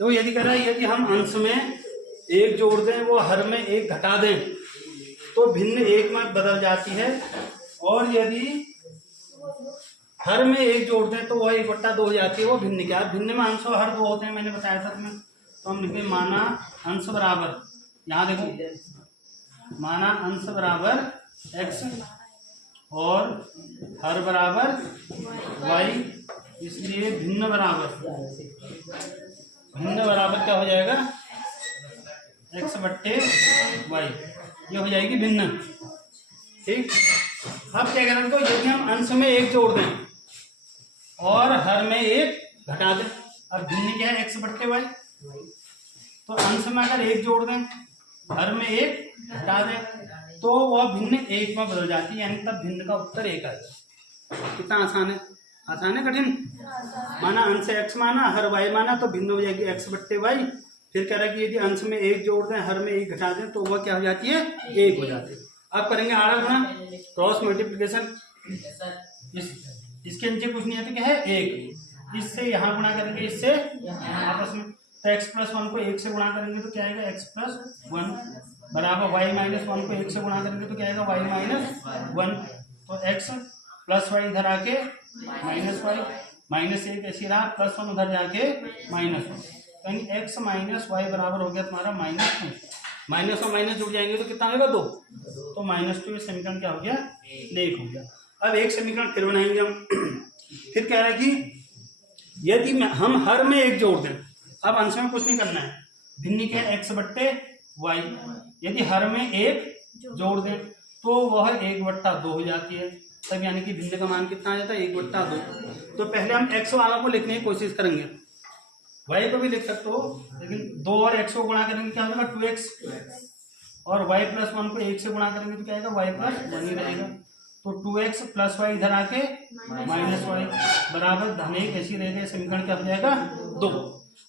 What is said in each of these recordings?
तो यदि कह रहा है यदि हम अंश में एक जोड़ दें वो हर में एक घटा दें तो भिन्न एक में बदल जाती है, और यदि हर में एक जोड़ दें तो वह 1/2 हो जाती है। वो भिन्न क्या है? भिन्न में अंश और हर 2 होते हैं, मैंने बताया था तुम्हें। तो हम लिखें माना अंश बराबर, यहाँ देखो माना अंश बराबर x और हर बराबर y, इसलिए भिन्न बराबर क्या हो जाएगा? x/y, ये हो जाएगी भिन्न। ठीक, अब क्या करें? तो यदि हम अंश में एक जोड़ दें और हर में एक घटा दें, अब भिन्न क्या है? x/y। तो अंश में अगर एक जोड़ दें हर में एक घटा दें तो वह भिन्न एक में बदल जाती है, यानी तब भिन्न का उत्तर 1 आएगा। कितना आसान है? आसान है कठिन? माना अंश x माना हर y माना तो भिन्न हो जाएगी x/y। फिर कह रहा है कि यदि अंश में एक जोड़ दें हर में एक घटा दें तो वह क्या हो जाती है? 1 हो जाती है। अब करेंगे आड़ा गुणा, क्रॉस मल्टीप्लिकेशन। इसके नीचे कुछ नहीं है तो क्या है? 1। इससे यहाँ गुणा करेंगे, इससे आपस में, तो x+1 को 1 से गुणा करेंगे तो क्या आएगा? x+1 बराबर y-1 को 1 से गुणा करेंगे तो क्या आएगा? y-1। तो x+y इधर आके -y, -1 ऐसी रहा, +1 उधर जाके -1, यानी x-y बराबर हो गया तुम्हारा -2। माइनस और माइनस जुड़ जाएंगे तो कितना होगा? 2। तो -2 समीकरण क्या हो गया? 1 हो गया। अब एक समीकरण फिर बनाएंगे हम। फिर कह रहा है कि यदि हम हर में एक जोड़ दें, अब अंश में कुछ नहीं करना है, भिन्न क्या है? x/y। यदि हर में एक जोड़ दें तो वह 1/2 हो जाती है, तब यानी कि भिन्न का मान कितना आ जाता है? 1/2। तो पहले हम x वाला को लिखने की कोशिश करेंगे, y को भी लिख सकते हो, लेकिन 2 और x को गुणा करेंगे क्या होगा? 2x, और y+1 को 1 से गुणा करेंगे तो क्या आएगा? y+1 ही रहेगा। तो 2x + y इधर आके -y बराबर -1 ऐसी रहेगा। समीकरण क्या हो जाएगा? 2।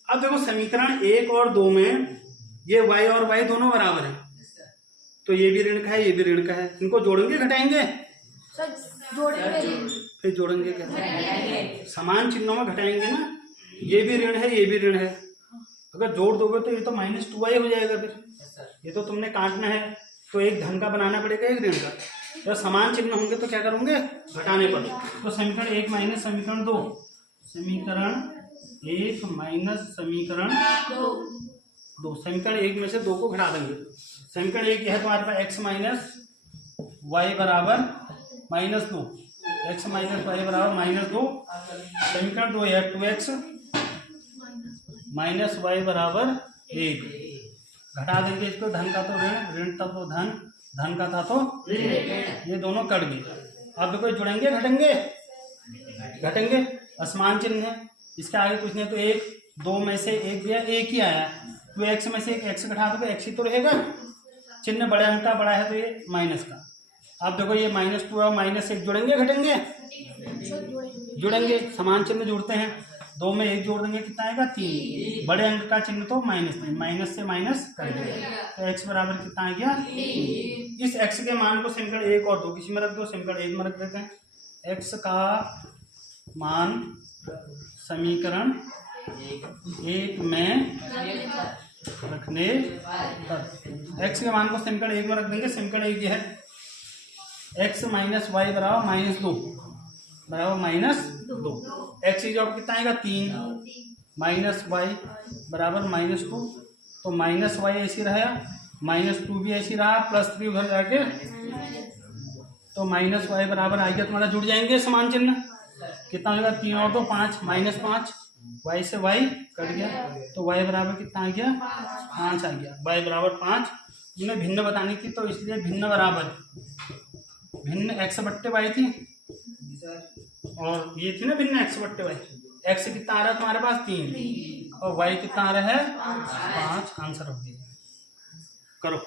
अब देखो समीकरण 1 और 2 में ये y और y दोनों बराबर है, तो ये भी ऋण का है, ये भी ऋण का है। इनको जोड़ेंगे घटाएंगे? फिर जोड़ेंगे क्या? समान चिन्हों में घटाएंगे ना, ये भी ऋण है, ये भी ऋण है। अगर जोड़ दोगे तो ये तो -2y हो जाएगा। फिर ये तो तुमने काटना है, तो एक धन का बनाना पड़ेगा, एक ऋण का। जब समान चिन्ह होंगे तो क्या करोगे? घटाने पर। तो समीकरण 1 माइनस समीकरण 2, समीकरण 1 माइनस समीकरण 2, समीकरण 1 में से 2 को घटा देंगे। समीकरण 1 है तुम्हारे पास x-y बराबर -2, x-y बराबर -2। समीकरण 2 है 2x -y बराबर 1। घटा देंगे इसको, धन का तो ऋण, ऋण था तो धन, धन का था तो ये दोनों कट गए। अब देखो जुड़ेंगे घटेंगे? घटेंगे, असमान चिन्ह है, इसके आगे कुछ नहीं। तो 1 2 में से 1 दिया, 1 ही आया। तो x में से एक x घटा दो, x ही तो रहेगा। चिन्ह बड़े अंक का बड़ा है तो ये माइनस का। अब देखो ये -2 और -1 जुड़ेंगे घटेंगे? जुड़ेंगे, समान चिन्ह जुड़ते हैं। 2 में 1 जोड़ देंगे कितना आएगा? 3। बड़े अंक का चिन्ह तो -3, माइनस से माइनस कर देंगे तो x बराबर कितना आ गया? 3। इस x के मान को समीकरण 1 और 2 किसी में रख दो, समीकरण 1 में रख देते हैं। x का मान समीकरण 1 में रखने पर, x के मान को समीकरण 1 में रख देंगे। समीकरण 1 है x - y बराबर -2 बराबर -2। x की जॉब कितना आएगा? 3 -y बराबर -2। तो -y ऐसी रहा, -2 भी ऐसी रहा, +3 उधर जाके, तो -y बराबर आ गया तुम्हारा, जुड़ जाएंगे समान चिन्ह। कितना होगा? 3 और 2 5, -5, y से y कट गया, तो y बराबर कितना आ गया? 5 आ गया। y बराबर 5। इन्हें भिन्न बतानी थी तो इसलिए भिन्न बराबर, भिन्न x/y थी और ये थी ना भिन्न x/y। x कितना आ रहा है तुम्हारे पास? 3 और y कितना आ रहा है? 5। आंसर हो गया। करो।